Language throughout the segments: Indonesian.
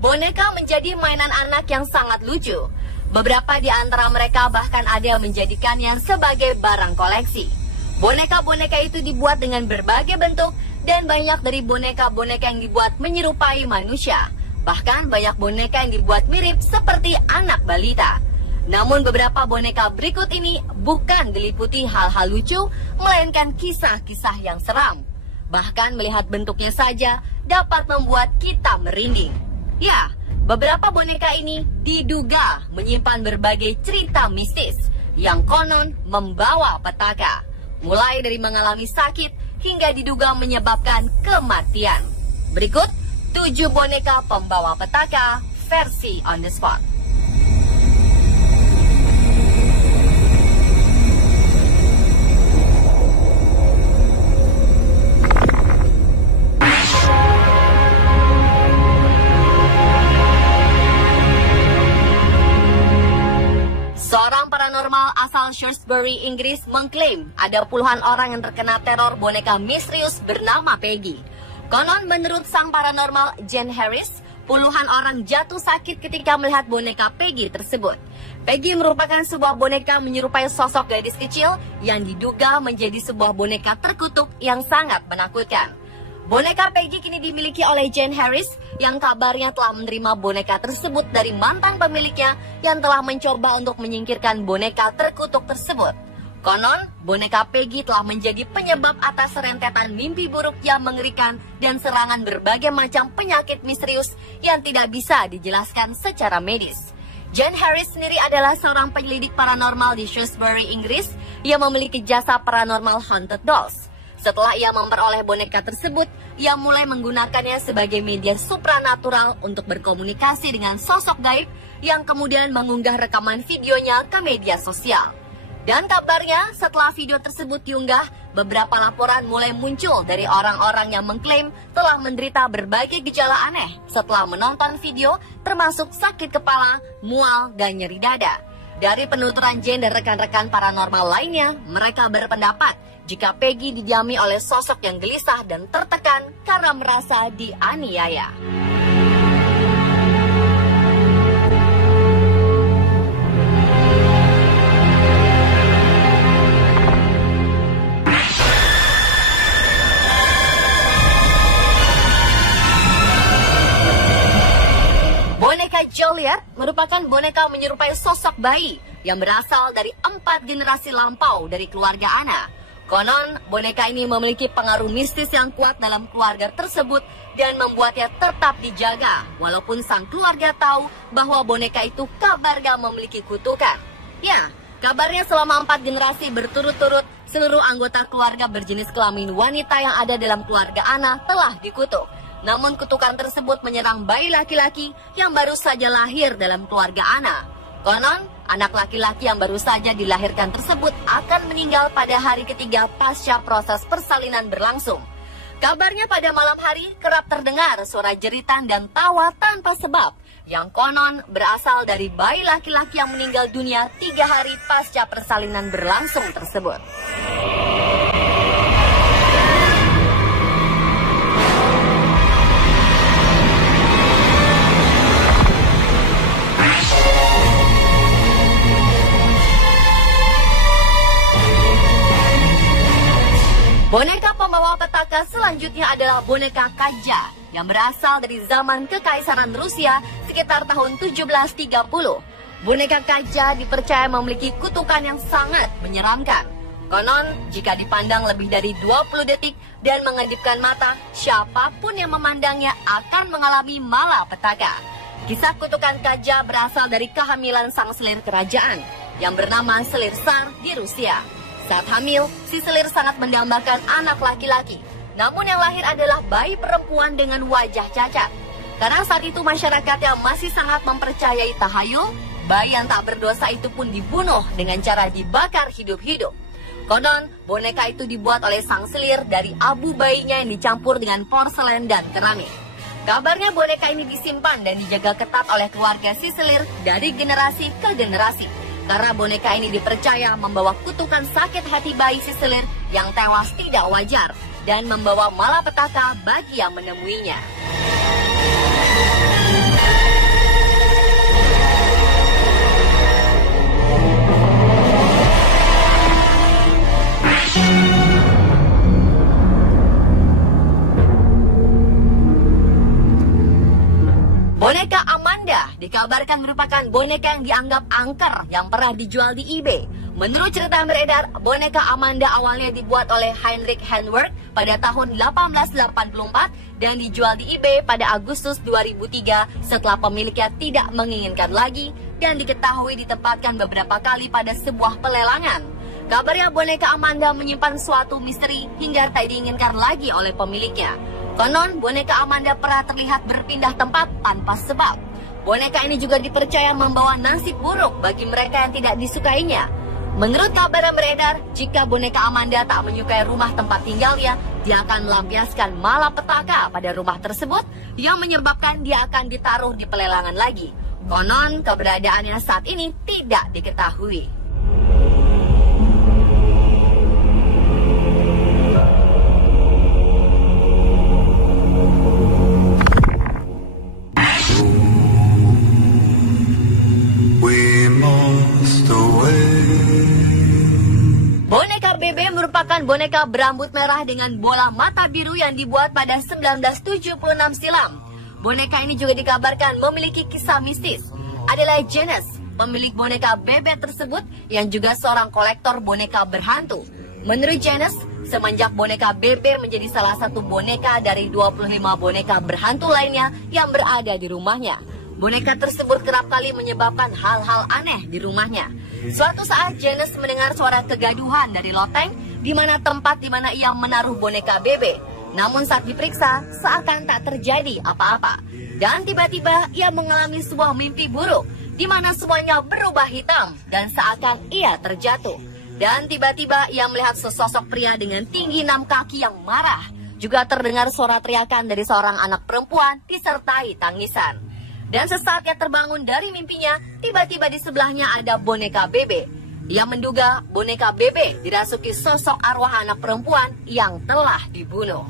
boneka menjadi mainan anak yang sangat lucu. Beberapa di antara mereka bahkan ada yang menjadikannya sebagai barang koleksi. Boneka-boneka itu dibuat dengan berbagai bentuk dan banyak dari boneka-boneka yang dibuat menyerupai manusia. Bahkan banyak boneka yang dibuat mirip seperti anak balita. Namun beberapa boneka berikut ini bukan diliputi hal-hal lucu, melainkan kisah-kisah yang seram. Bahkan melihat bentuknya saja dapat membuat kita merinding. Ya, beberapa boneka ini diduga menyimpan berbagai cerita mistis yang konon membawa petaka. Mulai dari mengalami sakit hingga diduga menyebabkan kematian. Berikut 7 boneka pembawa petaka versi on the spot. Seorang paranormal asal Shrewsbury, Inggris mengklaim ada puluhan orang yang terkena teror boneka misterius bernama Peggy. Konon menurut sang paranormal Jane Harris, puluhan orang jatuh sakit ketika melihat boneka Peggy tersebut. Peggy merupakan sebuah boneka menyerupai sosok gadis kecil yang diduga menjadi sebuah boneka terkutuk yang sangat menakutkan. Boneka Peggy kini dimiliki oleh Jane Harris yang kabarnya telah menerima boneka tersebut dari mantan pemiliknya yang telah mencoba untuk menyingkirkan boneka terkutuk tersebut. Konon, boneka Peggy telah menjadi penyebab atas rentetan mimpi buruk yang mengerikan dan serangan berbagai macam penyakit misterius yang tidak bisa dijelaskan secara medis. Jane Harris sendiri adalah seorang penyelidik paranormal di Shrewsbury, Inggris yang memiliki jasa paranormal haunted dolls. Setelah ia memperoleh boneka tersebut, ia mulai menggunakannya sebagai media supranatural untuk berkomunikasi dengan sosok gaib yang kemudian mengunggah rekaman videonya ke media sosial. Dan kabarnya setelah video tersebut diunggah, beberapa laporan mulai muncul dari orang-orang yang mengklaim telah menderita berbagai gejala aneh setelah menonton video, termasuk sakit kepala, mual, dan nyeri dada. Dari penuturan Jane dan rekan-rekan paranormal lainnya, mereka berpendapat jika Peggy didiami oleh sosok yang gelisah dan tertekan karena merasa dianiaya. Boneka Joliet merupakan boneka menyerupai sosok bayi yang berasal dari 4 generasi lampau dari keluarga Anna. Konon, boneka ini memiliki pengaruh mistis yang kuat dalam keluarga tersebut dan membuatnya tetap dijaga, walaupun sang keluarga tahu bahwa boneka itu kabarnya memiliki kutukan. Ya, kabarnya selama 4 generasi berturut-turut, seluruh anggota keluarga berjenis kelamin wanita yang ada dalam keluarga Anna telah dikutuk. Namun kutukan tersebut menyerang bayi laki-laki yang baru saja lahir dalam keluarga Anna. Konon, anak laki-laki yang baru saja dilahirkan tersebut akan meninggal pada hari ketiga pasca proses persalinan berlangsung. Kabarnya pada malam hari kerap terdengar suara jeritan dan tawa tanpa sebab yang konon berasal dari bayi laki-laki yang meninggal dunia 3 hari pasca persalinan berlangsung tersebut. Boneka pembawa petaka selanjutnya adalah boneka Katja yang berasal dari zaman Kekaisaran Rusia sekitar tahun 1730. Boneka Katja dipercaya memiliki kutukan yang sangat menyeramkan. Konon, jika dipandang lebih dari 20 detik dan mengedipkan mata, siapapun yang memandangnya akan mengalami malapetaka. Kisah kutukan Katja berasal dari kehamilan sang selir kerajaan yang bernama Selir Tsar di Rusia. Saat hamil, si selir sangat mendambakan anak laki-laki. Namun yang lahir adalah bayi perempuan dengan wajah cacat. Karena saat itu masyarakat yang masih sangat mempercayai tahayul, bayi yang tak berdosa itu pun dibunuh dengan cara dibakar hidup-hidup. Konon, boneka itu dibuat oleh sang selir dari abu bayinya yang dicampur dengan porselen dan keramik. Kabarnya boneka ini disimpan dan dijaga ketat oleh keluarga si selir dari generasi ke generasi. Karena boneka ini dipercaya membawa kutukan sakit hati bayi si selir yang tewas tidak wajar dan membawa malapetaka bagi yang menemuinya. Boneka Amanda dikabarkan merupakan boneka yang dianggap angker yang pernah dijual di eBay. Menurut cerita yang beredar, boneka Amanda awalnya dibuat oleh Heinrich Henwerk pada tahun 1884 dan dijual di eBay pada Agustus 2003 setelah pemiliknya tidak menginginkan lagi dan diketahui ditempatkan beberapa kali pada sebuah pelelangan. Kabarnya boneka Amanda menyimpan suatu misteri hingga tak diinginkan lagi oleh pemiliknya. Konon, boneka Amanda pernah terlihat berpindah tempat tanpa sebab. Boneka ini juga dipercaya membawa nasib buruk bagi mereka yang tidak disukainya. Menurut kabar yang beredar, jika boneka Amanda tak menyukai rumah tempat tinggalnya, dia akan melampiaskan malapetaka pada rumah tersebut yang menyebabkan dia akan ditaruh di pelelangan lagi. Konon, keberadaannya saat ini tidak diketahui. Boneka Bebe merupakan boneka berambut merah dengan bola mata biru yang dibuat pada 1976 silam. Boneka ini juga dikabarkan memiliki kisah mistis. Adalah Janice, pemilik boneka Bebe tersebut yang juga seorang kolektor boneka berhantu. Menurut Janice, semenjak boneka Bebe menjadi salah satu boneka dari 25 boneka berhantu lainnya yang berada di rumahnya. Boneka tersebut kerap kali menyebabkan hal-hal aneh di rumahnya. Suatu saat Janice mendengar suara kegaduhan dari loteng di mana tempat di mana ia menaruh boneka Bebe. Namun saat diperiksa seakan tak terjadi apa-apa. Dan tiba-tiba ia mengalami sebuah mimpi buruk di mana semuanya berubah hitam dan seakan ia terjatuh. Dan tiba-tiba ia melihat sesosok pria dengan tinggi 6 kaki yang marah. Juga terdengar suara teriakan dari seorang anak perempuan disertai tangisan. Dan sesaat ia terbangun dari mimpinya, tiba-tiba di sebelahnya ada boneka Bebe. Ia menduga boneka Bebe dirasuki sosok arwah anak perempuan yang telah dibunuh.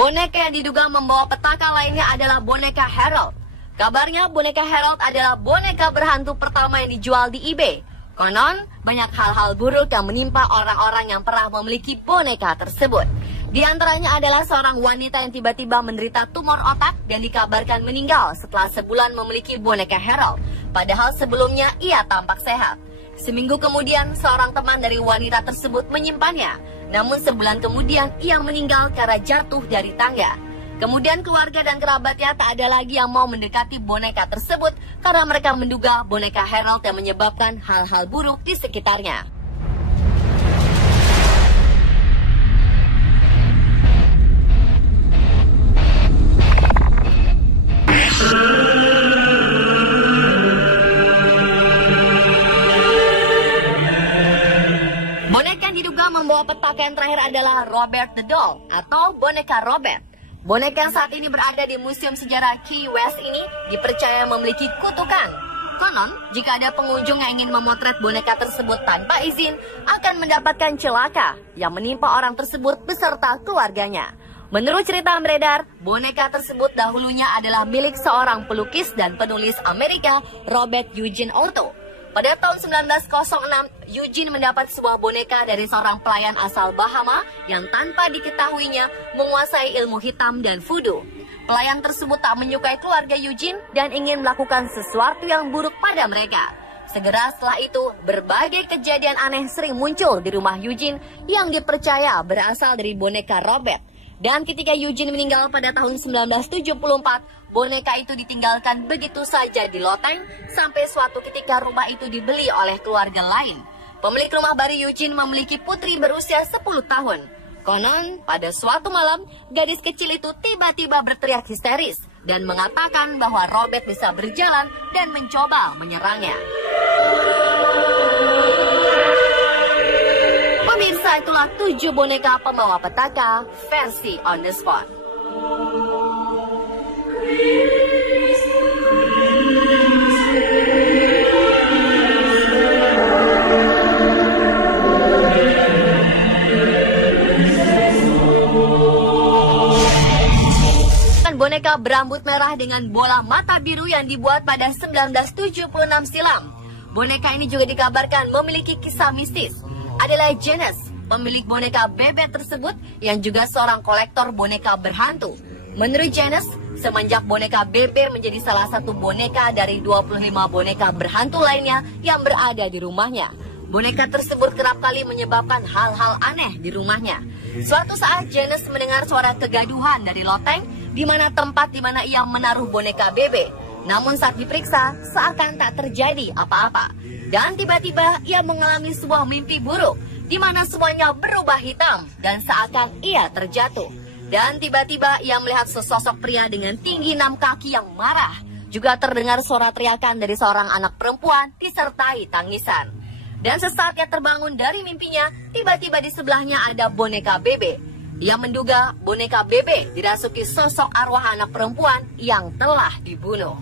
Boneka yang diduga membawa petaka lainnya adalah boneka Harold. Kabarnya boneka Harold adalah boneka berhantu pertama yang dijual di eBay. Konon, banyak hal-hal buruk yang menimpa orang-orang yang pernah memiliki boneka tersebut. Di antaranya adalah seorang wanita yang tiba-tiba menderita tumor otak dan dikabarkan meninggal setelah sebulan memiliki boneka Harold. Padahal sebelumnya ia tampak sehat. Seminggu kemudian, seorang teman dari wanita tersebut menyimpannya. Namun sebulan kemudian, ia meninggal karena jatuh dari tangga. Kemudian keluarga dan kerabatnya tak ada lagi yang mau mendekati boneka tersebut karena mereka menduga boneka Harold yang menyebabkan hal-hal buruk di sekitarnya. Boneka yang diduga membawa petaka yang terakhir adalah Robert the Doll atau boneka Robert. Boneka yang saat ini berada di Museum Sejarah Key West ini dipercaya memiliki kutukan. Konon, jika ada pengunjung yang ingin memotret boneka tersebut tanpa izin, akan mendapatkan celaka yang menimpa orang tersebut beserta keluarganya. Menurut cerita yang beredar, boneka tersebut dahulunya adalah milik seorang pelukis dan penulis Amerika, Robert Eugene Otto. Pada tahun 1906, Eugene mendapat sebuah boneka dari seorang pelayan asal Bahama yang tanpa diketahuinya menguasai ilmu hitam dan voodoo. Pelayan tersebut tak menyukai keluarga Eugene dan ingin melakukan sesuatu yang buruk pada mereka. Segera setelah itu, berbagai kejadian aneh sering muncul di rumah Eugene yang dipercaya berasal dari boneka Robert. Dan ketika Eugene meninggal pada tahun 1974, boneka itu ditinggalkan begitu saja di loteng sampai suatu ketika rumah itu dibeli oleh keluarga lain. Pemilik rumah baru Eugene memiliki putri berusia 10 tahun. Konon, pada suatu malam, gadis kecil itu tiba-tiba berteriak histeris dan mengatakan bahwa Robert bisa berjalan dan mencoba menyerangnya. Pemirsa, itulah 7 boneka pembawa petaka versi On The Spot. berambut merah dengan bola mata biru yang dibuat pada 1976 silam. Boneka ini juga dikabarkan memiliki kisah mistis. Adalah Janice, pemilik boneka bebek tersebut yang juga seorang kolektor boneka berhantu. Menurut Janice, semenjak boneka bebek menjadi salah satu boneka dari 25 boneka berhantu lainnya yang berada di rumahnya. Boneka tersebut kerap kali menyebabkan hal-hal aneh di rumahnya. Suatu saat Janice mendengar suara kegaduhan dari loteng di mana tempat di mana ia menaruh boneka bebek. Namun saat diperiksa seakan tak terjadi apa-apa. Dan tiba-tiba ia mengalami sebuah mimpi buruk di mana semuanya berubah hitam dan seakan ia terjatuh. Dan tiba-tiba ia melihat sesosok pria dengan tinggi 6 kaki yang marah. Juga terdengar suara teriakan dari seorang anak perempuan disertai tangisan. Dan sesaat ia terbangun dari mimpinya, tiba-tiba di sebelahnya ada boneka bebek. Ia menduga boneka bebek dirasuki sosok arwah anak perempuan yang telah dibunuh.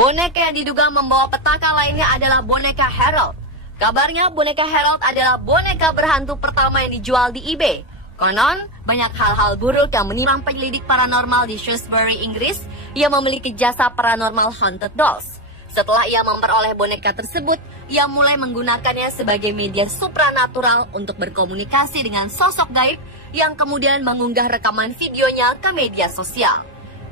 Boneka yang diduga membawa petaka lainnya adalah boneka Harold. Kabarnya boneka Harold adalah boneka berhantu pertama yang dijual di eBay. Konon, banyak hal-hal buruk yang menimpa penyelidik paranormal di Shrewsbury, Inggris yang memiliki jasa paranormal haunted dolls. Setelah ia memperoleh boneka tersebut, ia mulai menggunakannya sebagai media supranatural untuk berkomunikasi dengan sosok gaib yang kemudian mengunggah rekaman videonya ke media sosial.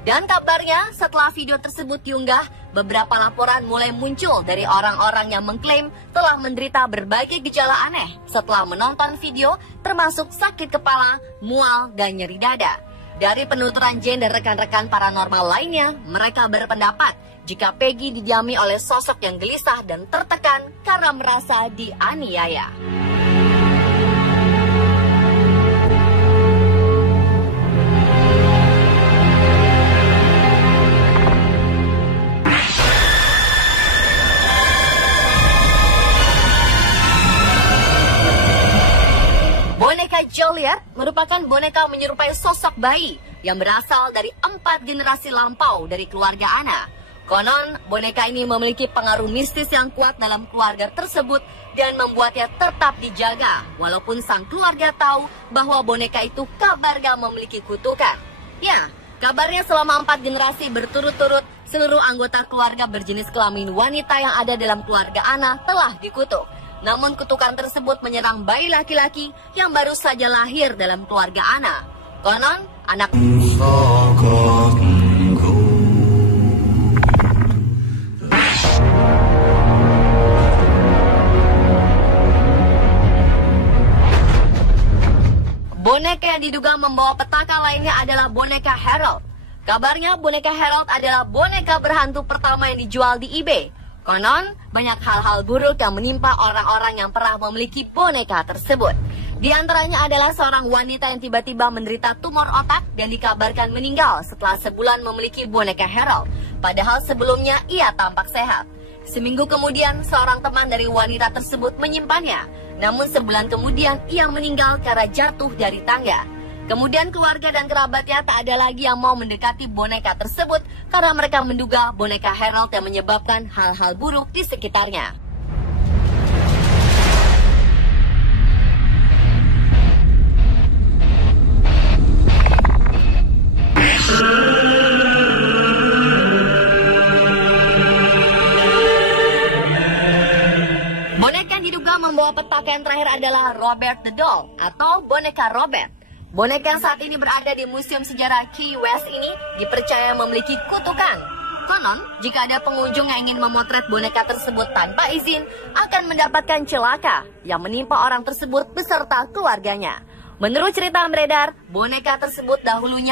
Dan kabarnya setelah video tersebut diunggah, beberapa laporan mulai muncul dari orang-orang yang mengklaim telah menderita berbagai gejala aneh setelah menonton video, termasuk sakit kepala, mual, dan nyeri dada. Dari penuturan Jane dan rekan-rekan paranormal lainnya, mereka berpendapat jika Peggy didiami oleh sosok yang gelisah dan tertekan karena merasa dianiaya. Boneka Joliet merupakan boneka menyerupai sosok bayi yang berasal dari 4 generasi lampau dari keluarga Anna. Konon, boneka ini memiliki pengaruh mistis yang kuat dalam keluarga tersebut dan membuatnya tetap dijaga, walaupun sang keluarga tahu bahwa boneka itu kabarnya memiliki kutukan. Ya, kabarnya selama 4 generasi berturut-turut, seluruh anggota keluarga berjenis kelamin wanita yang ada dalam keluarga Anna telah dikutuk. Namun kutukan tersebut menyerang bayi laki-laki yang baru saja lahir dalam keluarga Anna. Konon, anak boneka yang diduga membawa petaka lainnya adalah boneka Harold. Kabarnya boneka Harold adalah boneka berhantu pertama yang dijual di eBay. Konon, banyak hal-hal buruk yang menimpa orang-orang yang pernah memiliki boneka tersebut. Di antaranya adalah seorang wanita yang tiba-tiba menderita tumor otak dan dikabarkan meninggal setelah sebulan memiliki boneka Harold. Padahal sebelumnya ia tampak sehat. Seminggu kemudian, seorang teman dari wanita tersebut menyimpannya. Namun sebulan kemudian, ia meninggal karena jatuh dari tangga. Kemudian keluarga dan kerabatnya tak ada lagi yang mau mendekati boneka tersebut karena mereka menduga boneka Harold yang menyebabkan hal-hal buruk di sekitarnya. Boneka yang diduga membawa petaka yang terakhir adalah Robert the Doll atau boneka Robert. Boneka yang saat ini berada di Museum Sejarah Key West ini dipercaya memiliki kutukan. Konon, jika ada pengunjung yang ingin memotret boneka tersebut tanpa izin, akan mendapatkan celaka yang menimpa orang tersebut beserta keluarganya. Menurut cerita yang beredar, boneka tersebut dahulunya